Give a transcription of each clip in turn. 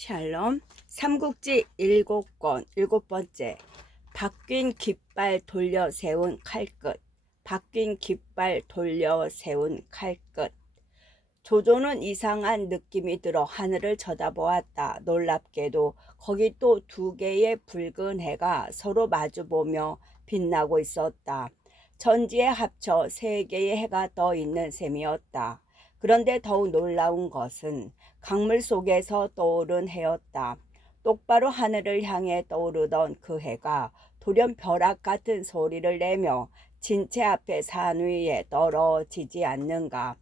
샬롬. 삼국지 7권 7번째. 바뀐 깃발 돌려 세운 칼끝. 바뀐 깃발 돌려 세운 칼끝. 조조는 이상한 느낌이 들어 하늘을 쳐다보았다. 놀랍게도 거기 또 두 개의 붉은 해가 서로 마주보며 빛나고 있었다. 천지에 합쳐 세 개의 해가 떠 있는 셈이었다. 그런데 더욱 놀라운 것은 강물 속에서 떠오른 해였다. 똑바로 하늘을 향해 떠오르던 그 해가 돌연 벼락 같은 소리를 내며 진체 앞에 산 위에 떨어지지 않는가.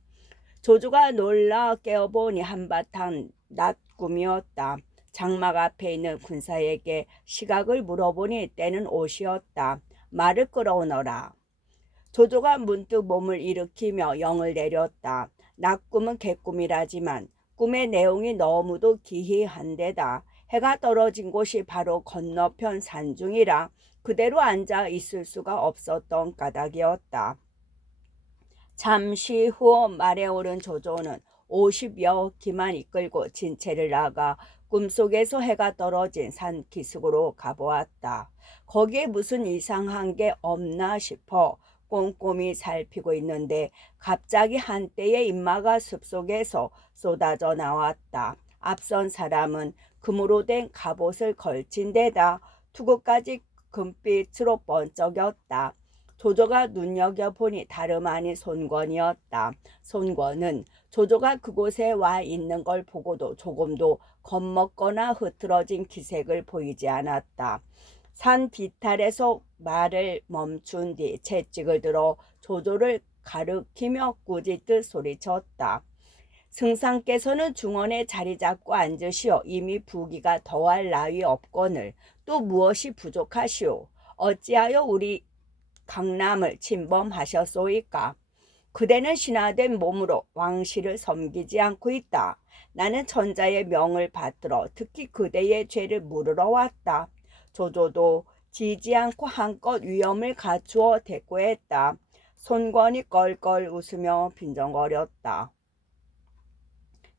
조조가 놀라 깨어보니 한바탕 낮 꿈이었다. 장막 앞에 있는 군사에게 시각을 물어보니 때는 옷이었다. 말을 끌어오너라. 조조가 문득 몸을 일으키며 영을 내렸다. 낮꿈은 개꿈이라지만 꿈의 내용이 너무도 기이한데다 해가 떨어진 곳이 바로 건너편 산중이라 그대로 앉아 있을 수가 없었던 까닭이었다. 잠시 후 말에 오른 조조는 50여 기만 이끌고 진체를 나가 꿈속에서 해가 떨어진 산 기슭으로 가보았다. 거기에 무슨 이상한 게 없나 싶어 꼼꼼히 살피고 있는데 갑자기 한때의 인마가 숲속에서 쏟아져 나왔다. 앞선 사람은 금으로 된 갑옷을 걸친 데다 투구까지 금빛으로 번쩍였다. 조조가 눈여겨보니 다름 아닌 손권이었다. 손권은 조조가 그곳에 와 있는 걸 보고도 조금도 겁먹거나 흐트러진 기색을 보이지 않았다. 산 비탈에서 말을 멈춘 뒤 채찍을 들어 조조를 가리키며 꾸짖듯 소리쳤다. 승상께서는 중원에 자리 잡고 앉으시오. 이미 부귀가 더할 나위 없거늘 또 무엇이 부족하시오. 어찌하여 우리 강남을 침범하셨소이까? 그대는 신하된 몸으로 왕실을 섬기지 않고 있다. 나는 천자의 명을 받들어 특히 그대의 죄를 물으러 왔다. 조조도 지지 않고 한껏 위엄을 갖추어 대꾸했다. 손권이 껄껄 웃으며 빈정거렸다.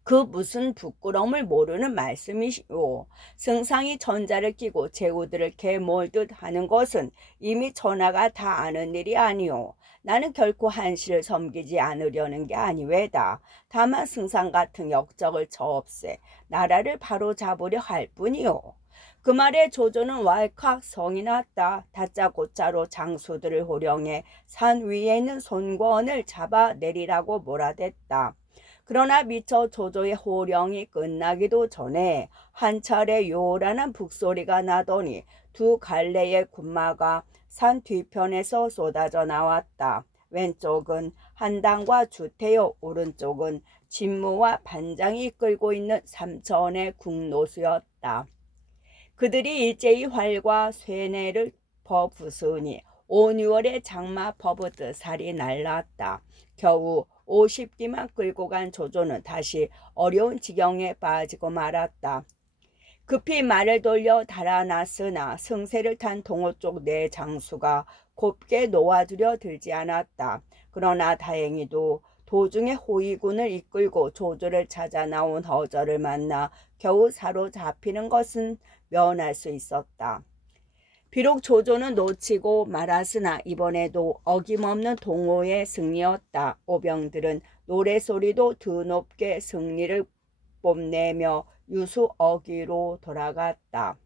그 무슨 부끄러움을 모르는 말씀이시오. 승상이 전자를 끼고 제후들을 개몰듯 하는 것은 이미 전하가 다 아는 일이 아니오. 나는 결코 한시를 섬기지 않으려는 게 아니외다. 다만 승상 같은 역적을 저없애 나라를 바로 잡으려 할 뿐이오. 그 말에 조조는 왈칵 성이 났다. 다짜고짜로 장수들을 호령해 산 위에 있는 손권을 잡아내리라고 몰아댔다. 그러나 미처 조조의 호령이 끝나기도 전에 한 차례 요란한 북소리가 나더니 두 갈래의 군마가 산 뒤편에서 쏟아져 나왔다. 왼쪽은 한당과 주태요, 오른쪽은 진무와 반장이 이끌고 있는 삼천의 국노수였다. 그들이 일제히 활과 쇠뇌를 퍼부수니 온 6월의 장마 퍼붓듯 살이 날랐다. 겨우 50기만 끌고 간 조조는 다시 어려운 지경에 빠지고 말았다. 급히 말을 돌려 달아났으나 승세를 탄 동호 쪽 네 장수가 곱게 놓아주려 들지 않았다. 그러나 다행히도 도중에 호위군을 이끌고 조조를 찾아 나온 허저를 만나 겨우 사로잡히는 것은 면할 수 있었다. 비록 조조는 놓치고 말았으나 이번에도 어김없는 동호의 승리였다. 오병들은 노래소리도 드높게 승리를 뽐내며 유수 어귀로 돌아갔다.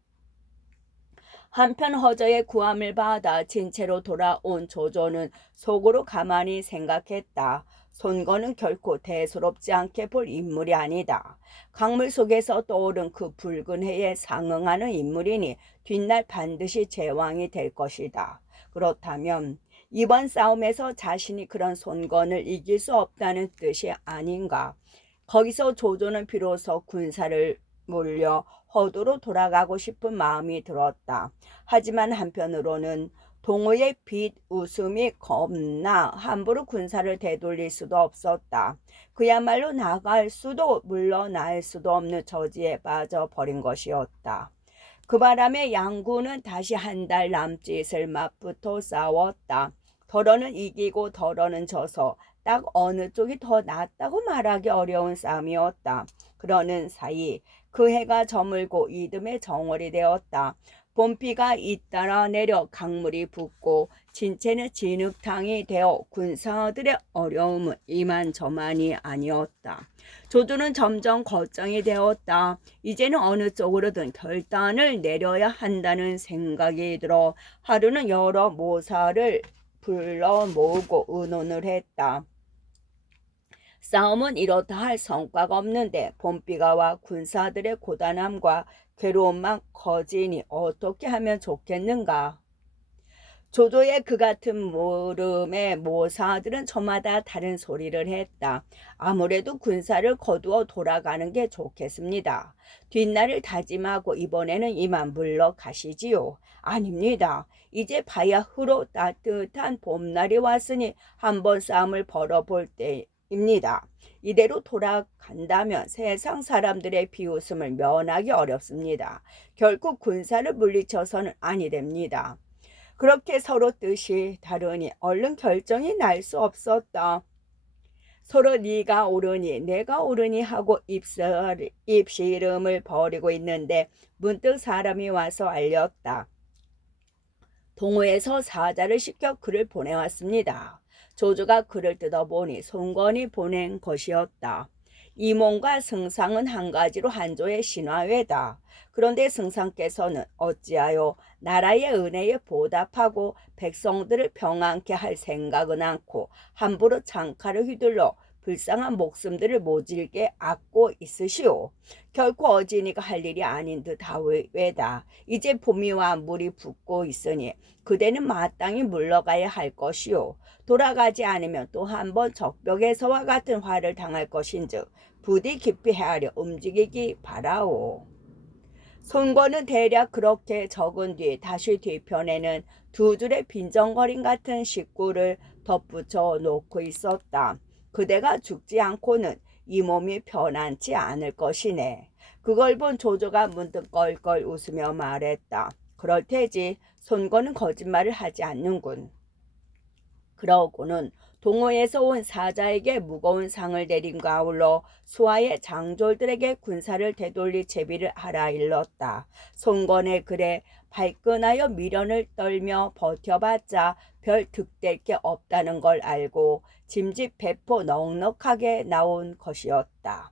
한편 허저의 구함을 받아 진체로 돌아온 조조는 속으로 가만히 생각했다. 손권은 결코 대수롭지 않게 볼 인물이 아니다. 강물 속에서 떠오른 그 붉은 해에 상응하는 인물이니 뒷날 반드시 제왕이 될 것이다. 그렇다면 이번 싸움에서 자신이 그런 손권을 이길 수 없다는 뜻이 아닌가. 거기서 조조는 비로소 군사를 몰려 허도로 돌아가고 싶은 마음이 들었다. 하지만 한편으로는 동호의 빛 웃음이 겁나 함부로 군사를 되돌릴 수도 없었다. 그야말로 나갈 수도 물러날 수도 없는 저지에 빠져버린 것이었다. 그 바람에 양군은 다시 한 달 남짓을 맞붙어 싸웠다. 덜어는 이기고 덜어는 져서 딱 어느 쪽이 더 낫다고 말하기 어려운 싸움이었다. 그러는 사이 그 해가 저물고 이듬해 정월이 되었다. 봄비가 잇따라 내려 강물이 붓고 진체는 진흙탕이 되어 군사들의 어려움은 이만저만이 아니었다. 조조는 점점 걱정이 되었다. 이제는 어느 쪽으로든 결단을 내려야 한다는 생각이 들어 하루는 여러 모사를 불러 모으고 의논을 했다. 싸움은 이렇다 할 성과가 없는데 봄비가 와 군사들의 고단함과 괴로움만 커지니 어떻게 하면 좋겠는가? 조조의 그 같은 물음에 모사들은 저마다 다른 소리를 했다. 아무래도 군사를 거두어 돌아가는 게 좋겠습니다. 뒷날을 다짐하고 이번에는 이만 물러가시지요. 아닙니다. 이제 바야흐로 따뜻한 봄날이 왔으니 한번 싸움을 벌어볼 때입니다. 이대로 돌아간다면 세상 사람들의 비웃음을 면하기 어렵습니다. 결국 군사를 물리쳐서는 아니 됩니다. 그렇게 서로 뜻이 다르니 얼른 결정이 날 수 없었다. 서로 네가 옳으니 내가 옳으니 하고 입씨름을 벌이고 있는데 문득 사람이 와서 알렸다. 동호에서 사자를 시켜 글을 보내왔습니다. 조조가 글을 뜯어보니 송건이 보낸 것이었다. 이몽과 승상은 한 가지로 한조의 신화회다. 그런데 승상께서는 어찌하여 나라의 은혜에 보답하고 백성들을 평안케 할 생각은 않고 함부로 창칼을 휘둘러 불쌍한 목숨들을 모질게 앗고 있으시오. 결코 어진이가 할 일이 아닌 듯 하외다. 이제 봄이와 물이 붓고 있으니 그대는 마땅히 물러가야 할 것이오. 돌아가지 않으면 또 한 번 적벽에서와 같은 화를 당할 것인즉 부디 깊이 헤아려 움직이기 바라오. 손권은 대략 그렇게 적은 뒤 다시 뒤편에는 두 줄의 빈정거림 같은 식구를 덧붙여 놓고 있었다. 그대가 죽지 않고는 이 몸이 편안치 않을 것이네. 그걸 본 조조가 문득 껄껄 웃으며 말했다. 그럴 테지. 손권은 거짓말을 하지 않는군. 그러고는 동호에서 온 사자에게 무거운 상을 내린과 아울러 수하의 장졸들에게 군사를 되돌릴 제비를 하라 일렀다. 손권의 글에 발끈하여 미련을 떨며 버텨봤자 별 득될 게 없다는 걸 알고 짐짓 배포 넉넉하게 나온 것이었다.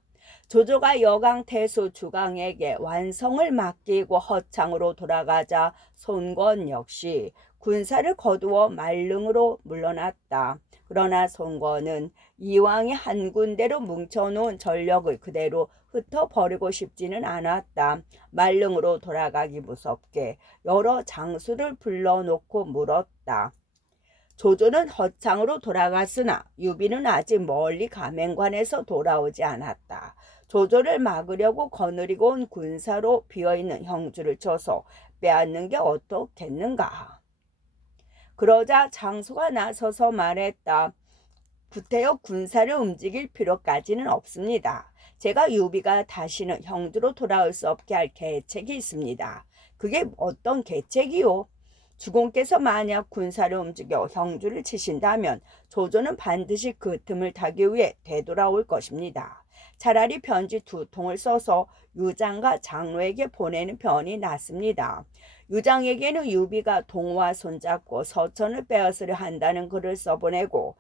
조조가 여강 태수 주강에게 완성을 맡기고 허창으로 돌아가자 손권 역시 군사를 거두어 말릉으로 물러났다. 그러나 손권은 이왕에 한 군데로 뭉쳐놓은 전력을 그대로 흩어버리고 싶지는 않았다. 말릉으로 돌아가기 무섭게 여러 장수를 불러놓고 물었다. 조조는 허창으로 돌아갔으나 유비는 아직 멀리 가맹관에서 돌아오지 않았다. 조조를 막으려고 거느리고 온 군사로 비어있는 형주를 쳐서 빼앗는 게 어떻겠는가. 그러자 장수가 나서서 말했다. 구태여 군사를 움직일 필요까지는 없습니다. 제가 유비가 다시는 형주로 돌아올 수 없게 할 계책이 있습니다. 그게 어떤 계책이요? 주공께서 만약 군사를 움직여 형주를 치신다면 조조는 반드시 그 틈을 타기 위해 되돌아올 것입니다. 차라리 편지 2통을 써서 유장과 장로에게 보내는 편이 낫습니다. 유장에게는 유비가 동호와 손잡고 서천을 빼앗으려 한다는 글을 써보내고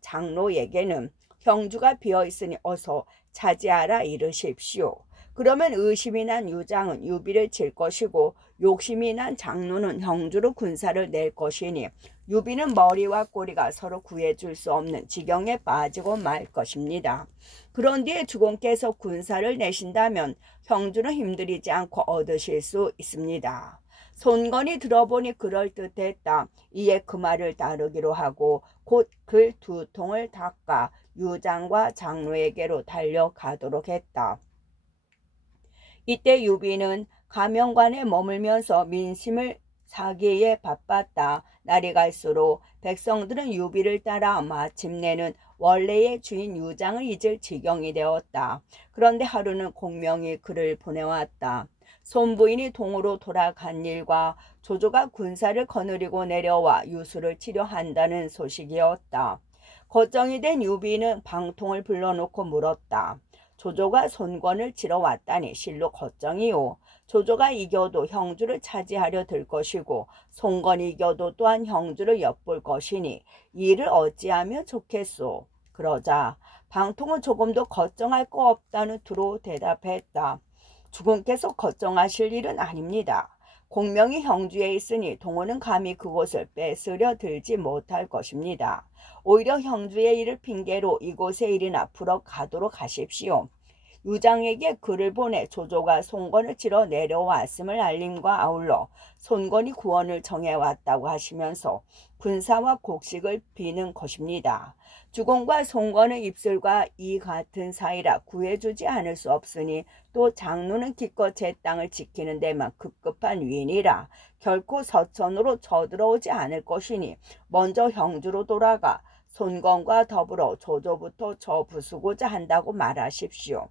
장로에게는 형주가 비어있으니 어서 차지하라 이르십시오. 그러면 의심이 난 유장은 유비를 칠 것이고 욕심이 난 장로는 형주로 군사를 낼 것이니 유비는 머리와 꼬리가 서로 구해줄 수 없는 지경에 빠지고 말 것입니다. 그런 뒤에 주공께서 군사를 내신다면 형주는 힘들이지 않고 얻으실 수 있습니다. 손건이 들어보니 그럴듯했다. 이에 그 말을 따르기로 하고 곧 글 2통을 닦아 유장과 장로에게로 달려가도록 했다. 이때 유비는 가명관에 머물면서 민심을 사기에 바빴다. 날이 갈수록 백성들은 유비를 따라 마침내는 원래의 주인 유장을 잊을 지경이 되었다. 그런데 하루는 공명이 글을 보내왔다. 손부인이 동으로 돌아간 일과 조조가 군사를 거느리고 내려와 유수를 치려 한다는 소식이었다. 걱정이 된 유비는 방통을 불러놓고 물었다. 조조가 손권을 치러 왔다니 실로 걱정이요. 조조가 이겨도 형주를 차지하려 들 것이고 손권이 이겨도 또한 형주를 엿볼 것이니 이 일을 어찌하면 좋겠소. 그러자 방통은 조금도 걱정할 거 없다는 투로 대답했다. 주공께서 걱정하실 일은 아닙니다. 공명이 형주에 있으니 동호는 감히 그곳을 뺏으려 들지 못할 것입니다. 오히려 형주의 일을 핑계로 이곳의 일이나 풀어 가도록 하십시오. 유장에게 글을 보내 조조가 손권을 치러 내려왔음을 알림과 아울러 손권이 구원을 정해왔다고 하시면서 군사와 곡식을 비는 것입니다. 주공과 손권의 입술과 이 같은 사이라 구해주지 않을 수 없으니 또 장로는 기껏 제 땅을 지키는 데만 급급한 위인이라 결코 서천으로 쳐들어오지 않을 것이니 먼저 형주로 돌아가 손권과 더불어 조조부터 저 부수고자 한다고 말하십시오.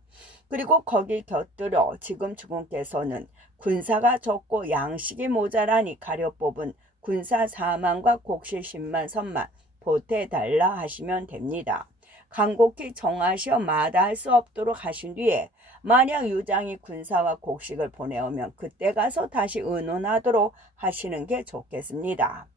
그리고 거기 곁들여 지금 주공께서는 군사가 적고 양식이 모자라니 가려 뽑은 군사 4만과 곡식 10만 선만 보태달라 하시면 됩니다. 간곡히 정하시어 마다할 수 없도록 하신 뒤에 만약 유장이 군사와 곡식을 보내오면 그때 가서 다시 의논하도록 하시는 게 좋겠습니다.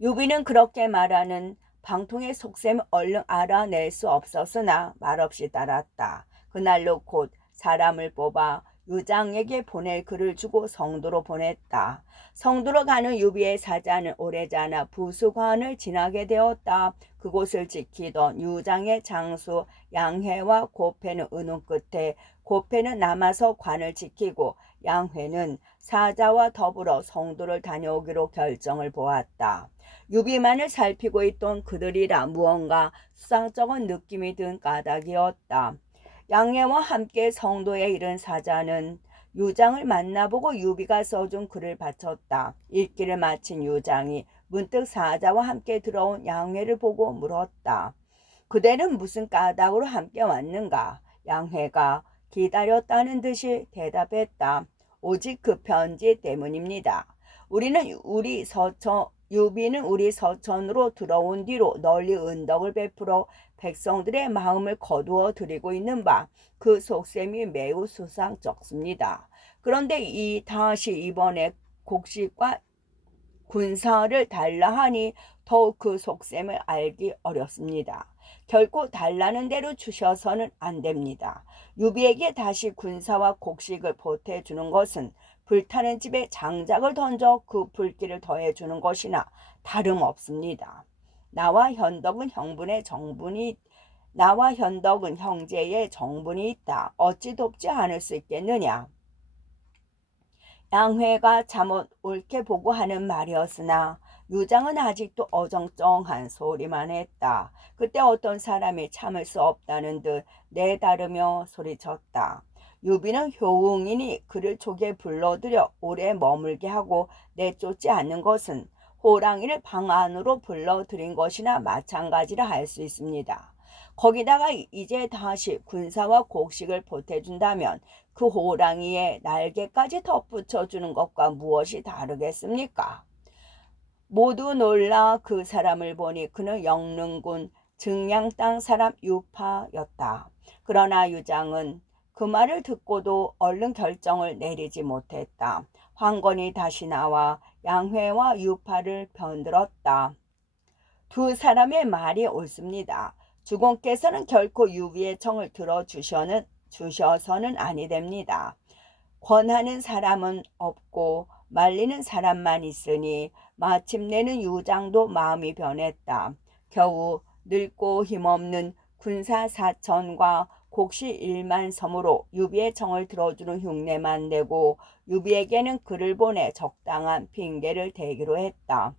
유비는 그렇게 말하는 방통의 속셈을 얼른 알아낼 수 없었으나 말없이 따랐다. 그날로 곧 사람을 뽑아 유장에게 보낼 글을 주고 성도로 보냈다. 성도로 가는 유비의 사자는 오래자나 부수관을 지나게 되었다. 그곳을 지키던 유장의 장수 양회와 고패는 의논 끝에 고패는 남아서 관을 지키고 양회는 사자와 더불어 성도를 다녀오기로 결정을 보았다. 유비만을 살피고 있던 그들이라 무언가 수상쩍은 느낌이 든 까닭이었다. 양해와 함께 성도에 이른 사자는 유장을 만나보고 유비가 써준 글을 바쳤다. 읽기를 마친 유장이 문득 사자와 함께 들어온 양회를 보고 물었다. 그대는 무슨 까닭으로 함께 왔는가? 양회가 기다렸다는 듯이 대답했다. 오직 그 편지 때문입니다. 유비는 우리 서천으로 들어온 뒤로 널리 은덕을 베풀어 백성들의 마음을 거두어 드리고 있는 바 그 속셈이 매우 수상쩍습니다. 그런데 다시 이번에 곡식과 군사를 달라 하니 더욱 그 속셈을 알기 어렵습니다. 결코 달라는 대로 주셔서는 안 됩니다. 유비에게 다시 군사와 곡식을 보태주는 것은 불타는 집에 장작을 던져 그 불길을 더해주는 것이나 다름없습니다. 나와 현덕은 형제의 정분이 있다. 어찌 돕지 않을 수 있겠느냐. 양회가 잠옷 옳게 보고 하는 말이었으나 유장은 아직도 어정쩡한 소리만 했다. 그때 어떤 사람이 참을 수 없다는 듯 내다르며 소리쳤다. 유비는 효웅이니 그를 족에 불러들여 오래 머물게 하고 내쫓지 않는 것은 호랑이를 방 안으로 불러들인 것이나 마찬가지라 할 수 있습니다. 거기다가 이제 다시 군사와 곡식을 보태준다면 그 호랑이의 날개까지 덧붙여주는 것과 무엇이 다르겠습니까? 모두 놀라 그 사람을 보니 그는 영릉군 증양 땅 사람 유파였다. 그러나 유장은 그 말을 듣고도 얼른 결정을 내리지 못했다. 황건이 다시 나와 양회와 유파를 편들었다. 두 사람의 말이 옳습니다. 주공께서는 결코 유비의 청을 들어주셔서는 아니 됩니다. 권하는 사람은 없고 말리는 사람만 있으니 마침내는 유장도 마음이 변했다. 겨우 늙고 힘없는 군사 4천과 곡식 1만 섬으로 유비의 청을 들어주는 흉내만 내고 유비에게는 글을 보내 적당한 핑계를 대기로 했다.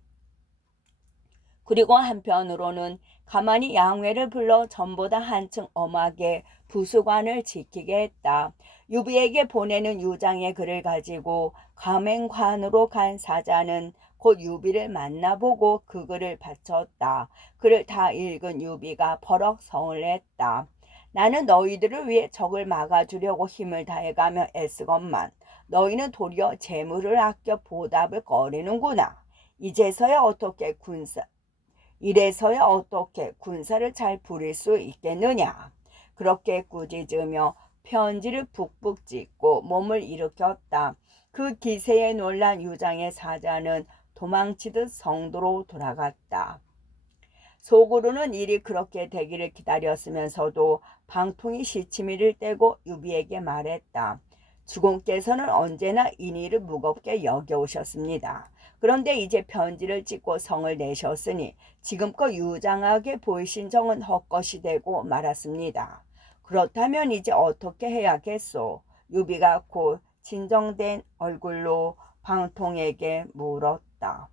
그리고 한편으로는 가만히 양회를 불러 전보다 한층 엄하게 부수관을 지키게 했다. 유비에게 보내는 유장의 글을 가지고 감행관으로 간 사자는 곧 유비를 만나보고 그 글을 바쳤다. 글을 다 읽은 유비가 버럭 성을 냈다. 나는 너희들을 위해 적을 막아주려고 힘을 다해가며 애쓰건만 너희는 도리어 재물을 아껴 보답을 꺼리는구나. 이래서야 어떻게 군사를 잘 부릴 수 있겠느냐. 그렇게 꾸짖으며 편지를 북북 찢고 몸을 일으켰다. 그 기세에 놀란 유장의 사자는 도망치듯 성도로 돌아갔다. 속으로는 일이 그렇게 되기를 기다렸으면서도 방통이 시치미를 떼고 유비에게 말했다. 주공께서는 언제나 인의를 무겁게 여겨오셨습니다. 그런데 이제 편지를 찍고 성을 내셨으니 지금껏 유장하게 보이신 정은 헛것이 되고 말았습니다. 그렇다면 이제 어떻게 해야겠소? 유비가 곧 진정된 얼굴로 방통에게 물었다.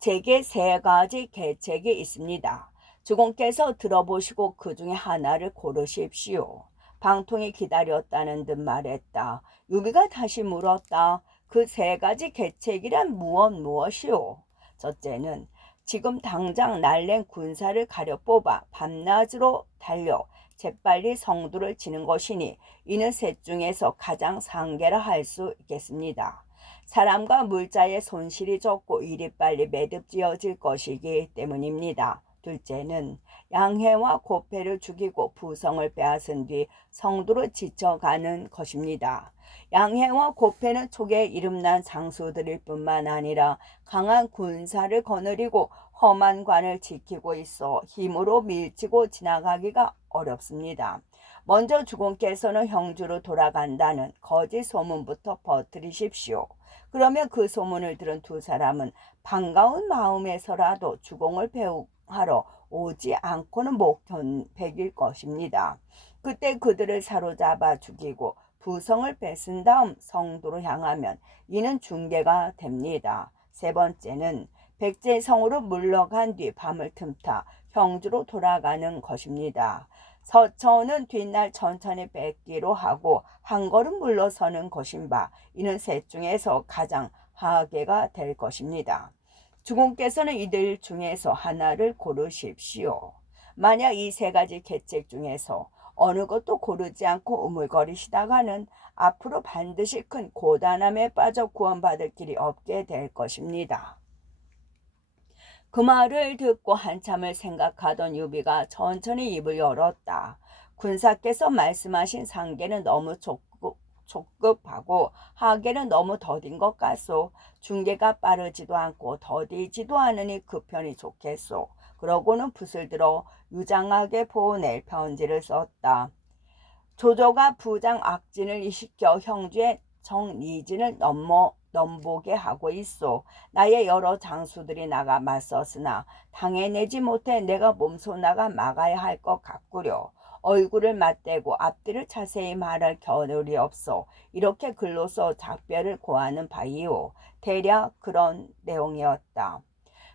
제게 세 가지 계책이 있습니다. 주공께서 들어보시고 그 중에 하나를 고르십시오. 방통이 기다렸다는 듯 말했다. 유비가 다시 물었다. 그 세 가지 계책이란 무엇이오? 첫째는 지금 당장 날랜 군사를 가려 뽑아 밤낮으로 달려 재빨리 성도를 치는 것이니 이는 셋 중에서 가장 상계라 할 수 있겠습니다. 사람과 물자의 손실이 적고 일이 빨리 매듭지어질 것이기 때문입니다. 둘째는 양해와 고패를 죽이고 부성을 빼앗은 뒤 성도로 지쳐가는 것입니다. 양해와 고패는 촉에 이름난 장수들일 뿐만 아니라 강한 군사를 거느리고 험한 관을 지키고 있어 힘으로 밀치고 지나가기가 어렵습니다. 먼저 주공께서는 형주로 돌아간다는 거짓 소문부터 퍼뜨리십시오. 그러면 그 소문을 들은 두 사람은 반가운 마음에서라도 주공을 배웅하러 오지 않고는 못 견백일 것입니다. 그때 그들을 사로잡아 죽이고 부성을 뺏은 다음 성도로 향하면 이는 중계가 됩니다. 세 번째는 백제성으로 물러간 뒤 밤을 틈타 형주로 돌아가는 것입니다. 서천은 뒷날 천천히 뺏기로 하고 한 걸음 물러서는 것인바 이는 셋 중에서 가장 하계가 될 것입니다. 주공께서는 이들 중에서 하나를 고르십시오. 만약 이 세 가지 계책 중에서 어느 것도 고르지 않고 우물거리시다가는 앞으로 반드시 큰 고단함에 빠져 구원받을 길이 없게 될 것입니다. 그 말을 듣고 한참을 생각하던 유비가 천천히 입을 열었다. 군사께서 말씀하신 상계는 너무 촉급하고 하계는 너무 더딘 것 같소. 중계가 빠르지도 않고 더디지도 않으니 그 편이 좋겠소. 그러고는 붓을 들어 유장하게 보낼 편지를 썼다. 조조가 부장 악진을 일으켜 형주의 정리진을 넘보게 하고 있소. 나의 여러 장수들이 나가 맞섰으나 당해내지 못해 내가 몸소 나가 막아야 할 것 같구려. 얼굴을 맞대고 앞뒤를 자세히 말할 겨를이 없어. 이렇게 글로써 작별을 고하는 바이오. 대략 그런 내용이었다.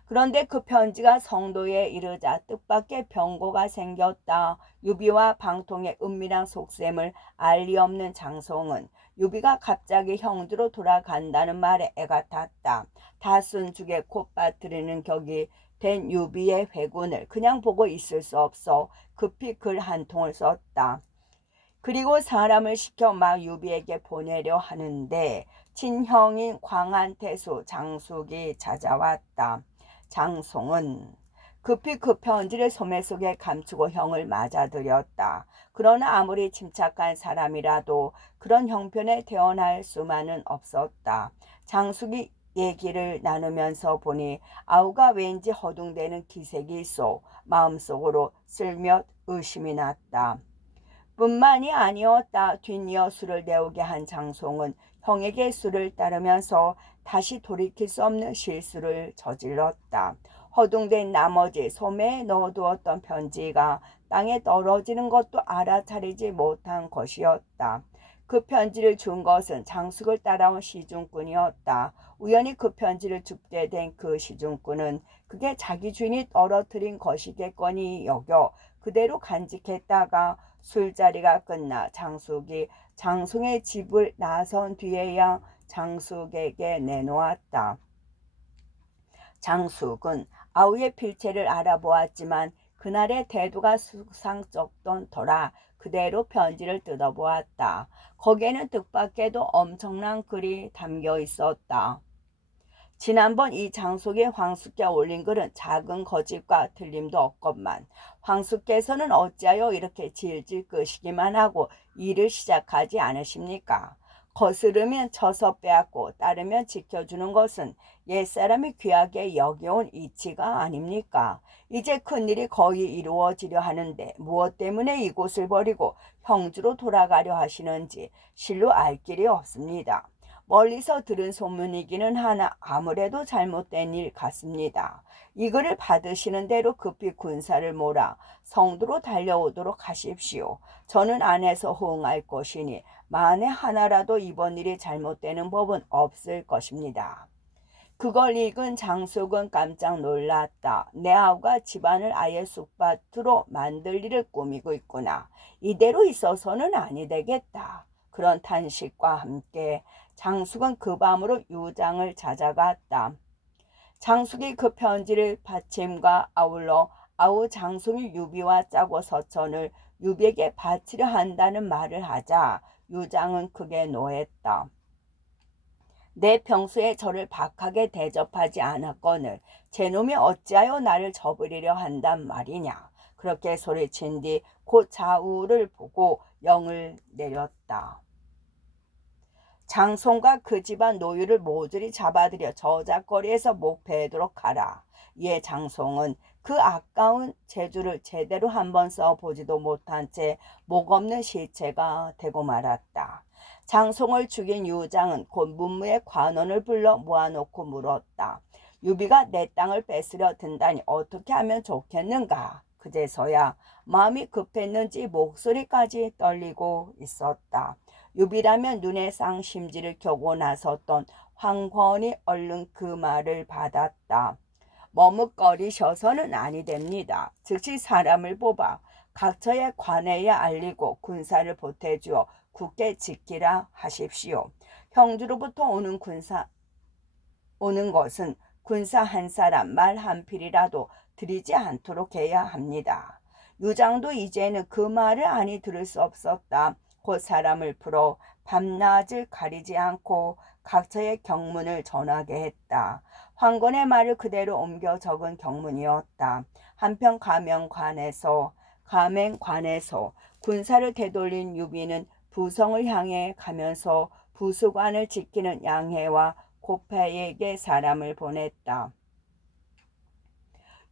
그런데 그 편지가 성도에 이르자 뜻밖의 병고가 생겼다. 유비와 방통의 은밀한 속셈을 알 리 없는 장송은 유비가 갑자기 형주로 돌아간다는 말에 애가 탔다. 다순 죽에 콧바트리는 격이 된 유비의 회군을 그냥 보고 있을 수 없어 급히 글 한 통을 썼다. 그리고 사람을 시켜 막 유비에게 보내려 하는데 친형인 광안태수 장숙이 찾아왔다. 장송은 급히 그 편지를 소매 속에 감추고 형을 맞아들였다. 그러나 아무리 침착한 사람이라도 그런 형편에 태어날 수만은 없었다. 장숙이 얘기를 나누면서 보니 아우가 왠지 허둥대는 기색이 있어 마음속으로 슬며시 의심이 났다. 뿐만이 아니었다. 뒷이어 술을 내오게 한 장송은 형에게 술을 따르면서 다시 돌이킬 수 없는 실수를 저질렀다. 허둥댄 나머지 소매에 넣어두었던 편지가 땅에 떨어지는 것도 알아차리지 못한 것이었다. 그 편지를 준 것은 장숙을 따라온 시중꾼이었다. 우연히 그 편지를 줍게 된 그 시중꾼은 그게 자기 주인이 떨어뜨린 것이겠거니 여겨 그대로 간직했다가 술자리가 끝나 장숙이 장송의 집을 나선 뒤에야 장숙에게 내놓았다. 장숙은 아우의 필체를 알아보았지만 그날의 태도가 수상쩍던 터라 그대로 편지를 뜯어보았다. 거기에는 뜻밖에도 엄청난 글이 담겨 있었다. 지난번 이 장속에 황숙께 올린 글은 작은 거짓과 틀림도 없건만 황숙께서는 어찌하여 이렇게 질질 끄시기만 하고 일을 시작하지 않으십니까? 거스르면 쳐서 빼앗고 따르면 지켜주는 것은 옛사람이 귀하게 여겨온 이치가 아닙니까? 이제 큰일이 거의 이루어지려 하는데 무엇 때문에 이곳을 버리고 형주로 돌아가려 하시는지 실로 알 길이 없습니다. 멀리서 들은 소문이기는 하나 아무래도 잘못된 일 같습니다. 이 글을 받으시는 대로 급히 군사를 몰아 성도로 달려오도록 하십시오. 저는 안에서 호응할 것이니 만에 하나라도 이번 일이 잘못되는 법은 없을 것입니다. 그걸 읽은 장숙은 깜짝 놀랐다. 내 아우가 집안을 아예 쑥밭으로 만들 일을 꾸미고 있구나. 이대로 있어서는 아니 되겠다. 그런 탄식과 함께 장숙은 그 밤으로 유장을 찾아갔다. 장숙이 그 편지를 받침과 아울러 아우 장숙이 유비와 짜고 서천을 유비에게 바치려 한다는 말을 하자 유장은 크게 노했다. 내 평소에 저를 박하게 대접하지 않았거늘 제놈이 어찌하여 나를 저버리려 한단 말이냐. 그렇게 소리친 뒤 곧 좌우를 보고 영을 내렸다. 장송과 그 집안 노유를 모조리 잡아들여 저작거리에서 목 베도록 하라. 이에 장송은 그 아까운 재주를 제대로 한번 써보지도 못한 채 목없는 시체가 되고 말았다. 장송을 죽인 유장은 곧 문무의 관원을 불러 모아놓고 물었다. 유비가 내 땅을 뺏으려 든다니 어떻게 하면 좋겠는가? 그제서야 마음이 급했는지 목소리까지 떨리고 있었다. 유비라면 눈에 쌍심지를 켜고 나섰던 황권이 얼른 그 말을 받았다. 머뭇거리셔서는 아니 됩니다. 즉시 사람을 뽑아 각처의 관에에 알리고 군사를 보태주어 굳게 지키라 하십시오. 형주로부터 오는 것은 군사 한 사람 말 한 필이라도 드리지 않도록 해야 합니다. 유장도 이제는 그 말을 아니 들을 수 없었다. 곧 사람을 풀어 밤낮을 가리지 않고 각처의 경문을 전하게 했다. 황건의 말을 그대로 옮겨 적은 경문이었다. 한편 가맹관에서 군사를 되돌린 유비는 부성을 향해 가면서 부수관을 지키는 양해와 고패에게 사람을 보냈다.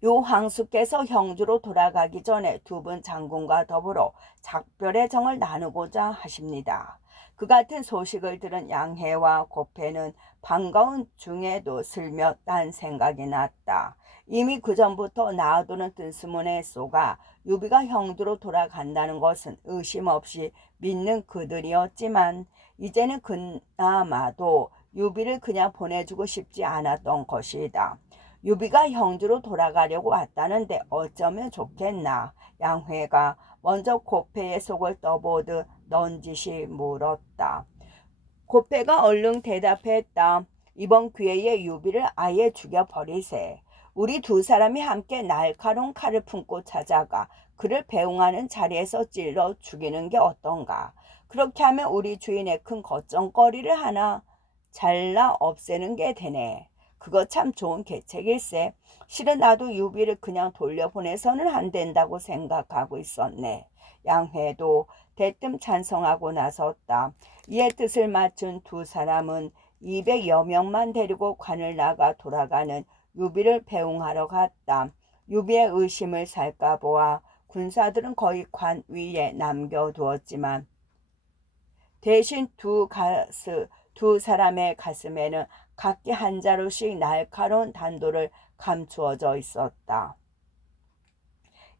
요 황수께서 형주로 돌아가기 전에 두 분 장군과 더불어 작별의 정을 나누고자 하십니다. 그 같은 소식을 들은 양해와 고패는 반가운 중에도 슬며 딴 생각이 났다. 이미 그 전부터 나아도는 뜬수문에 쏘가 유비가 형주로 돌아간다는 것은 의심 없이 믿는 그들이었지만 이제는 그나마도 유비를 그냥 보내주고 싶지 않았던 것이다. 유비가 형주로 돌아가려고 왔다는데 어쩌면 좋겠나. 양회가 먼저 고패의 속을 떠보듯 넌지시 물었다. 고패가 얼른 대답했다. 이번 기회에 유비를 아예 죽여버리세. 우리 두 사람이 함께 날카로운 칼을 품고 찾아가 그를 배웅하는 자리에서 찔러 죽이는 게 어떤가. 그렇게 하면 우리 주인의 큰 걱정거리를 하나 잘라 없애는 게 되네. 그거 참 좋은 계책일세. 실은 나도 유비를 그냥 돌려보내서는 안 된다고 생각하고 있었네. 양회도 대뜸 찬성하고 나섰다. 이에 뜻을 맞춘 두 사람은 200여 명만 데리고 관을 나가 돌아가는 유비를 배웅하러 갔다. 유비의 의심을 살까보아 군사들은 거의 관 위에 남겨두었지만 대신 두 사람의 가슴에는 각기 한 자루씩 날카로운 단도를 감추어져 있었다.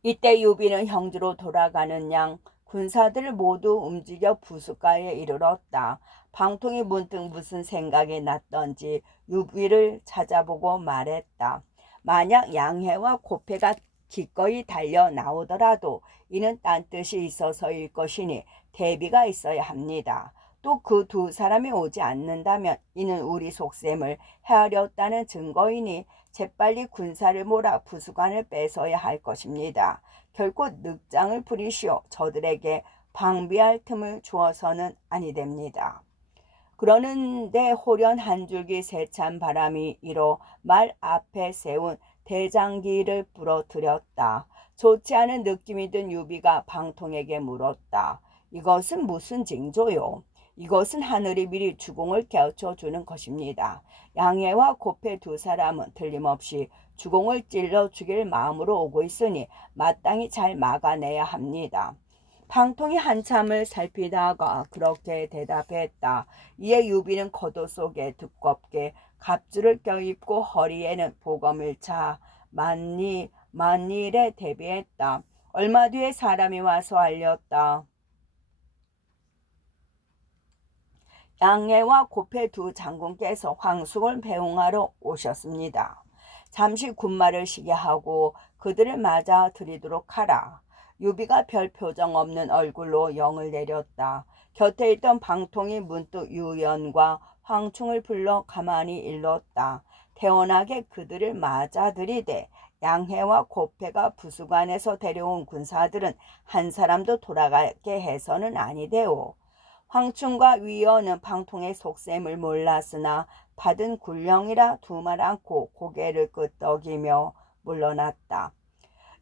이때 유비는 형주로 돌아가는 양 군사들을 모두 움직여 부숫가에 이르렀다. 방통이 문득 무슨 생각이 났던지 유비를 찾아보고 말했다. 만약 양해와 고패가 기꺼이 달려 나오더라도 이는 딴 뜻이 있어서일 것이니 대비가 있어야 합니다. 또 그 두 사람이 오지 않는다면 이는 우리 속셈을 헤아렸다는 증거이니 재빨리 군사를 몰아 부수관을 뺏어야 할 것입니다. 결코 늑장을 부리시오 저들에게 방비할 틈을 주어서는 아니 됩니다. 그러는데 호련 한 줄기 세찬 바람이 일어 말 앞에 세운 대장기를 부러뜨렸다. 좋지 않은 느낌이 든 유비가 방통에게 물었다. 이것은 무슨 징조요? 이것은 하늘이 미리 주공을 깨우쳐주는 것입니다. 양해와 고패 두 사람은 틀림없이 주공을 찔러 죽일 마음으로 오고 있으니 마땅히 잘 막아내야 합니다. 방통이 한참을 살피다가 그렇게 대답했다. 이에 유비는 겉옷 속에 두껍게 갑주를 껴입고 허리에는 보검을 차 만일에 대비했다. 얼마 뒤에 사람이 와서 알렸다. 양해와 고패 두 장군께서 황숙을 배웅하러 오셨습니다. 잠시 군말을 쉬게 하고 그들을 맞아 들이도록 하라. 유비가 별 표정 없는 얼굴로 영을 내렸다. 곁에 있던 방통이 문득 유연과 황충을 불러 가만히 일렀다. 태연하게 그들을 맞아 들이대 양해와 고패가 부수관에서 데려온 군사들은 한 사람도 돌아가게 해서는 아니되오. 황충과 위원은 방통의 속셈을 몰랐으나 받은 굴령이라 두말 않고 고개를 끄덕이며 물러났다.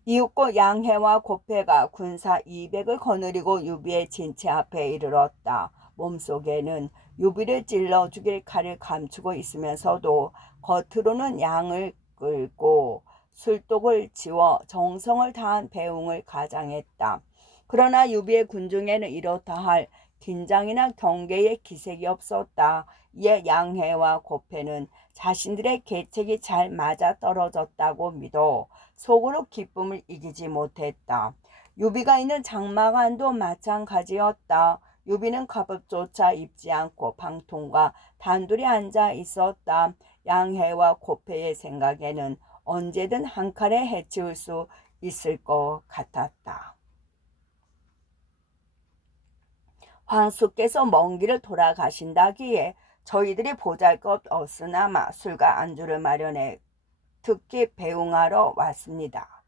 이윽고 양해와 고패가 군사 200을 거느리고 유비의 진체 앞에 이르렀다. 몸속에는 유비를 찔러 죽일 칼을 감추고 있으면서도 겉으로는 양을 끌고 술독을 지워 정성을 다한 배웅을 가장했다. 그러나 유비의 군중에는 이렇다 할 긴장이나 경계의 기색이 없었다. 이에 양해와 고패는 자신들의 계책이 잘 맞아떨어졌다고 믿어 속으로 기쁨을 이기지 못했다. 유비가 있는 장막안도 마찬가지였다. 유비는 갑옷조차 입지 않고 방통과 단둘이 앉아 있었다. 양해와 고패의 생각에는 언제든 한 칼에 해치울 수 있을 것 같았다. 황수께서 먼 길을 돌아가신다기에 저희들이 보잘것없으나마 술과 안주를 마련해 특히 배웅하러 왔습니다.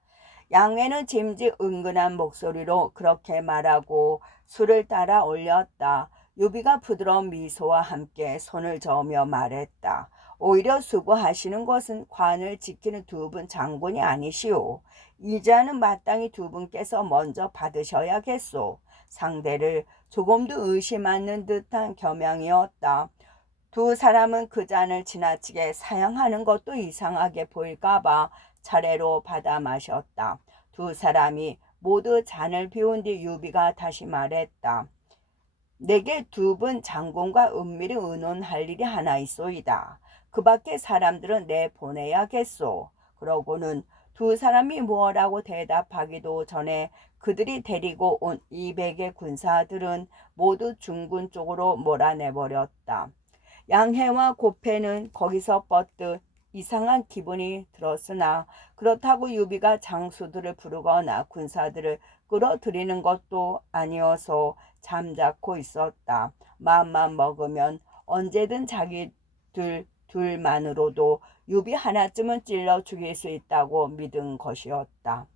양회는 짐짓 은근한 목소리로 그렇게 말하고 술을 따라 올렸다. 유비가 부드러운 미소와 함께 손을 저으며 말했다. 오히려 수고하시는 것은 관을 지키는 두 분 장군이 아니시오. 이자는 마땅히 두 분께서 먼저 받으셔야겠소. 상대를 조금도 의심 않는 듯한 겸양이었다. 두 사람은 그 잔을 지나치게 사양하는 것도 이상하게 보일까봐 차례로 받아 마셨다. 두 사람이 모두 잔을 비운 뒤 유비가 다시 말했다. 내게 두 분 장군과 은밀히 의논할 일이 하나 있소이다. 그 밖에 사람들은 내보내야겠소. 그러고는 두 사람이 뭐라고 대답하기도 전에 그들이 데리고 온 200의 군사들은 모두 중군 쪽으로 몰아내버렸다. 양해와 고패는 거기서 뻗듯 이상한 기분이 들었으나 그렇다고 유비가 장수들을 부르거나 군사들을 끌어들이는 것도 아니어서 잠자코 있었다. 마음만 먹으면 언제든 자기들 둘만으로도 유비 하나쯤은 찔러 죽일 수 있다고 믿은 것이었다.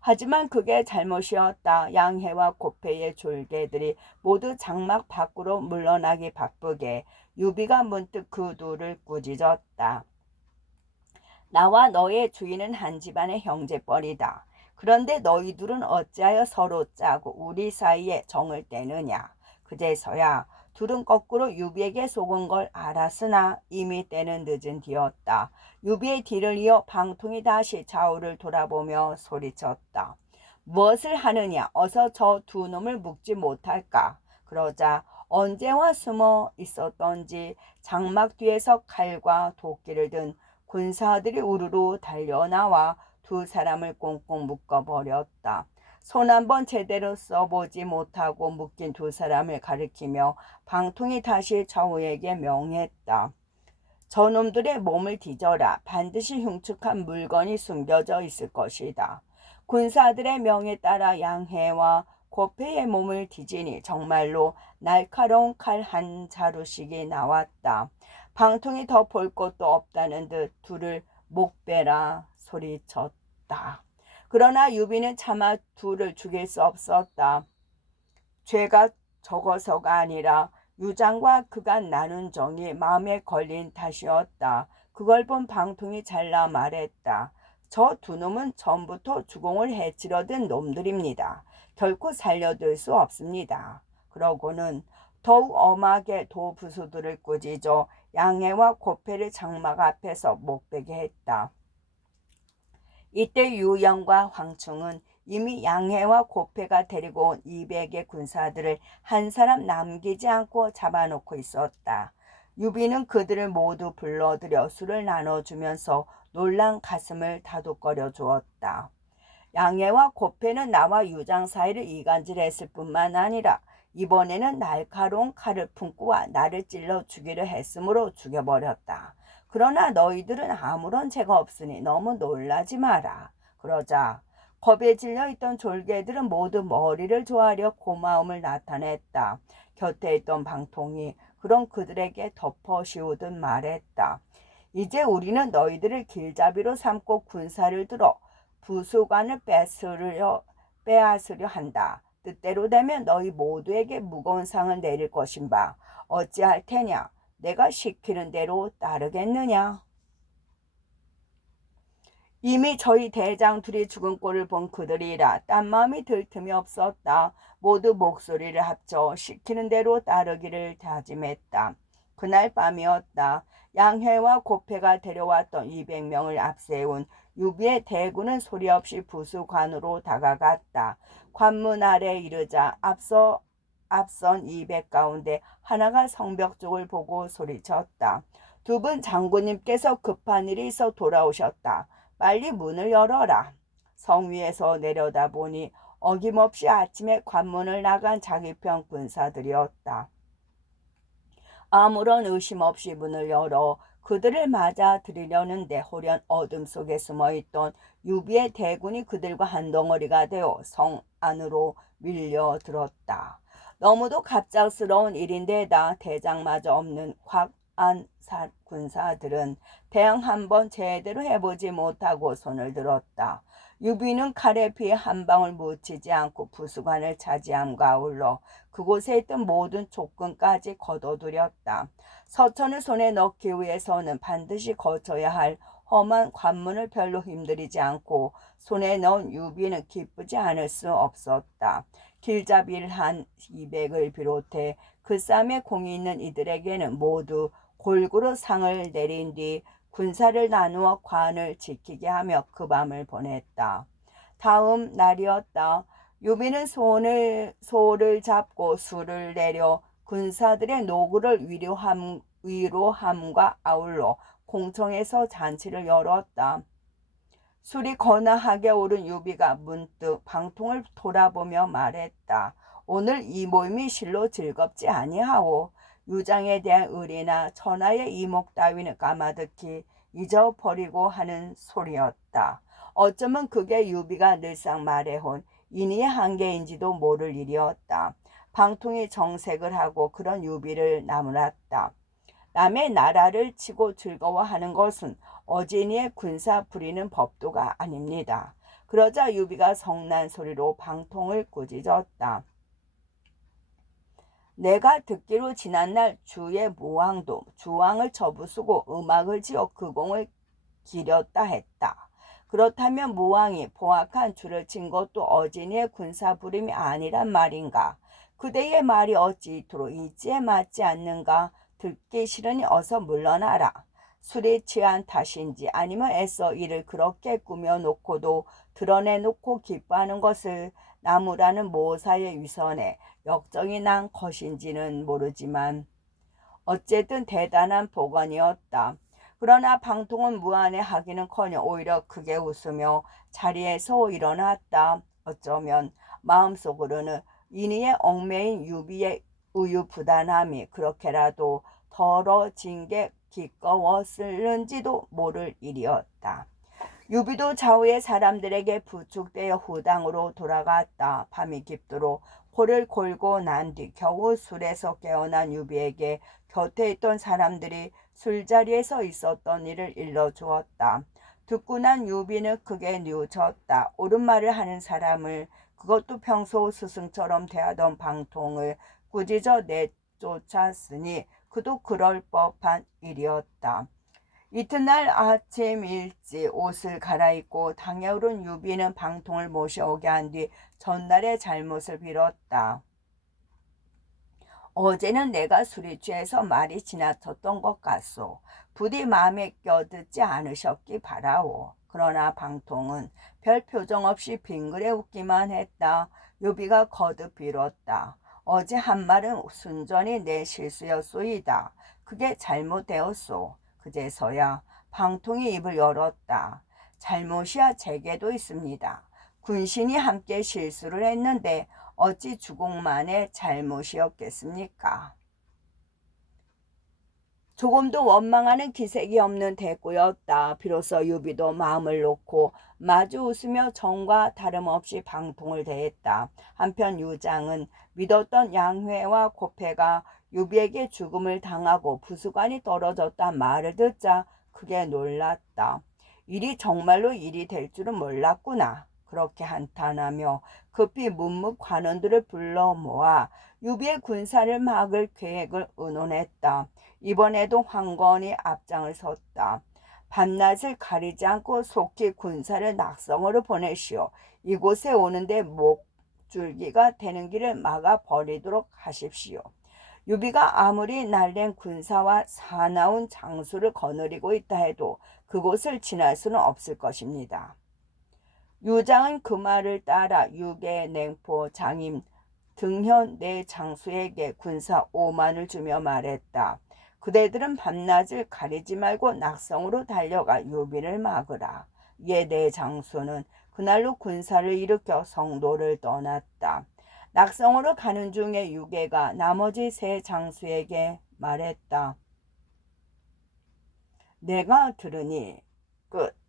하지만 그게 잘못이었다. 양해와 고패의 졸개들이 모두 장막 밖으로 물러나기 바쁘게 유비가 문득 그 둘을 꾸짖었다. 나와 너의 주인은 한 집안의 형제뻘이다. 그런데 너희 둘은 어찌하여 서로 짜고 우리 사이에 정을 떼느냐. 그제서야 둘은 거꾸로 유비에게 속은 걸 알았으나 이미 때는 늦은 뒤였다. 유비의 뒤를 이어 방통이 다시 좌우를 돌아보며 소리쳤다. 무엇을 하느냐. 어서 저 두 놈을 묶지 못할까. 그러자 언제와 숨어 있었던지 장막 뒤에서 칼과 도끼를 든 군사들이 우르르 달려나와 두 사람을 꽁꽁 묶어버렸다. 손 한번 제대로 써보지 못하고 묶인 두 사람을 가리키며 방통이 다시 좌우에게 명했다. 저놈들의 몸을 뒤져라. 반드시 흉측한 물건이 숨겨져 있을 것이다. 군사들의 명에 따라 양해와 고패의 몸을 뒤지니 정말로 날카로운 칼 한 자루씩이 나왔다. 방통이 더 볼 것도 없다는 듯 둘을 목베라 소리쳤다. 그러나 유비는 차마 둘을 죽일 수 없었다. 죄가 적어서가 아니라 유장과 그가 나눈 정이 마음에 걸린 탓이었다. 그걸 본 방통이 잘라 말했다. 저 두 놈은 전부터 주공을 해치려 든 놈들입니다. 결코 살려둘 수 없습니다. 그러고는 더욱 엄하게 도부수들을 꾸짖어 양해와 고패를 장막 앞에서 목베게 했다. 이때 유영과 황충은 이미 양해와 고패가 데리고 온 200의 군사들을 한 사람 남기지 않고 잡아놓고 있었다. 유비는 그들을 모두 불러들여 술을 나눠주면서 놀란 가슴을 다독거려 주었다. 양해와 고패는 나와 유장 사이를 이간질했을 뿐만 아니라 이번에는 날카로운 칼을 품고 와 나를 찔러 죽이려 했으므로 죽여버렸다. 그러나 너희들은 아무런 죄가 없으니 너무 놀라지 마라. 그러자 겁에 질려 있던 졸개들은 모두 머리를 조아려 고마움을 나타냈다. 곁에 있던 방통이 그런 그들에게 덮어 씌우듯 말했다. 이제 우리는 너희들을 길잡이로 삼고 군사를 들어 부수관을 빼앗으려 한다. 뜻대로 되면 너희 모두에게 무거운 상을 내릴 것인바 어찌할 테냐. 내가 시키는 대로 따르겠느냐. 이미 저희 대장 둘이 죽은 꼴을 본 그들이라 딴 마음이 들 틈이 없었다. 모두 목소리를 합쳐 시키는 대로 따르기를 다짐했다. 그날 밤이었다. 양해와 고패가 데려왔던 200명을 앞세운 유비의 대군은 소리 없이 부수관으로 다가갔다. 관문 아래 이르자 앞선 200 가운데 하나가 성벽 쪽을 보고 소리쳤다. 두 분 장군님께서 급한 일이 있어 돌아오셨다. 빨리 문을 열어라. 성 위에서 내려다보니 어김없이 아침에 관문을 나간 자기 편 군사들이었다. 아무런 의심 없이 문을 열어 그들을 맞아 들이려는데 호련 어둠 속에 숨어있던 유비의 대군이 그들과 한 덩어리가 되어 성 안으로 밀려들었다. 너무도 갑작스러운 일인데다 대장마저 없는 곽안 군사들은 대항 한번 제대로 해보지 못하고 손을 들었다. 유비는 칼에 피해 한 방울 묻히지 않고 부수관을 차지함과 아울러 그곳에 있던 모든 족근까지 거둬들였다. 서천을 손에 넣기 위해서는 반드시 거쳐야 할 험한 관문을 별로 힘들이지 않고 손에 넣은 유비는 기쁘지 않을 수 없었다. 길잡이를 한 200을 비롯해 그 쌈에 공이 있는 이들에게는 모두 골고루 상을 내린 뒤 군사를 나누어 관을 지키게 하며 그 밤을 보냈다. 다음 날이었다. 유비는 소를 잡고 술을 내려 군사들의 노구를 위로함과 아울러 공청에서 잔치를 열었다. 술이 거나하게 오른 유비가 문득 방통을 돌아보며 말했다. 오늘 이 모임이 실로 즐겁지 아니하오. 유장에 대한 의리나 천하의 이목 따위는 까마득히 잊어버리고 하는 소리였다. 어쩌면 그게 유비가 늘상 말해온 인의의 한계인지도 모를 일이었다. 방통이 정색을 하고 그런 유비를 나무랐다. 남의 나라를 치고 즐거워하는 것은 어진이의 군사 부리는 법도가 아닙니다. 그러자 유비가 성난 소리로 방통을 꾸짖었다. 내가 듣기로 지난날 주의 무왕도 주왕을 접으수고 음악을 지어 그 공을 기렸다 했다. 그렇다면 무왕이 포악한 주를 친 것도 어진이의 군사 부림이 아니란 말인가? 그대의 말이 어찌 이토록 이지에 맞지 않는가? 듣기 싫으니 어서 물러나라. 술이 취한 탓인지 아니면 애써 이를 그렇게 꾸며놓고도 드러내놓고 기뻐하는 것을 나무라는 모사의 위선에 역정이 난 것인지는 모르지만 어쨌든 대단한 보관이었다. 그러나 방통은 무안해 하기는커녕 오히려 크게 웃으며 자리에서 일어났다. 어쩌면 마음속으로는 인의에 얽매인 유비의 우유부단함이 그렇게라도 덜어진 게 기꺼웠을는지도 모를 일이었다. 유비도 좌우의 사람들에게 부축되어 후당으로 돌아갔다. 밤이 깊도록 코를 골고 난 뒤 겨우 술에서 깨어난 유비에게 곁에 있던 사람들이 술자리에서 있었던 일을 일러주었다. 듣고 난 유비는 크게 뉘우쳤다. 옳은 말을 하는 사람을, 그것도 평소 스승처럼 대하던 방통을 꾸짖어 쫓았으니 그도 그럴 법한 일이었다. 이튿날 아침 일찍 옷을 갈아입고 당에 오른 유비는 방통을 모셔오게 한 뒤 전날의 잘못을 빌었다. 어제는 내가 술이 취해서 말이 지나쳤던 것 같소. 부디 마음에 껴듣지 않으셨기 바라오. 그러나 방통은 별 표정 없이 빙그레 웃기만 했다. 유비가 거듭 빌었다. 어제 한 말은 순전히 내 실수였소이다. 그게 잘못되었소. 그제서야 방통이 입을 열었다. 잘못이야 제게도 있습니다. 군신이 함께 실수를 했는데 어찌 주공만의 잘못이었겠습니까? 조금도 원망하는 기색이 없는 대꾸였다. 비로소 유비도 마음을 놓고 마주 웃으며 전과 다름없이 방통을 대했다. 한편 유장은 믿었던 양회와 고패가 유비에게 죽음을 당하고 부수관이 떨어졌다 말을 듣자 크게 놀랐다. 일이 정말로 일이 될 줄은 몰랐구나. 그렇게 한탄하며 급히 문무 관원들을 불러 모아 유비의 군사를 막을 계획을 의논했다. 이번에도 황건이 앞장을 섰다. 밤낮을 가리지 않고 속히 군사를 낙성으로 보내시오. 이곳에 오는데 목줄기가 되는 길을 막아 버리도록 하십시오. 유비가 아무리 날랜 군사와 사나운 장수를 거느리고 있다 해도 그곳을 지날 수는 없을 것입니다. 유장은 그 말을 따라 유계, 냉포, 장임, 등현 네 장수에게 군사 5만을 주며 말했다. 그대들은 밤낮을 가리지 말고 낙성으로 달려가 유비를 막으라. 이에 네 장수는 그날로 군사를 일으켜 성도를 떠났다. 낙성으로 가는 중에 유계가 나머지 세 장수에게 말했다. 내가 들으니 끝.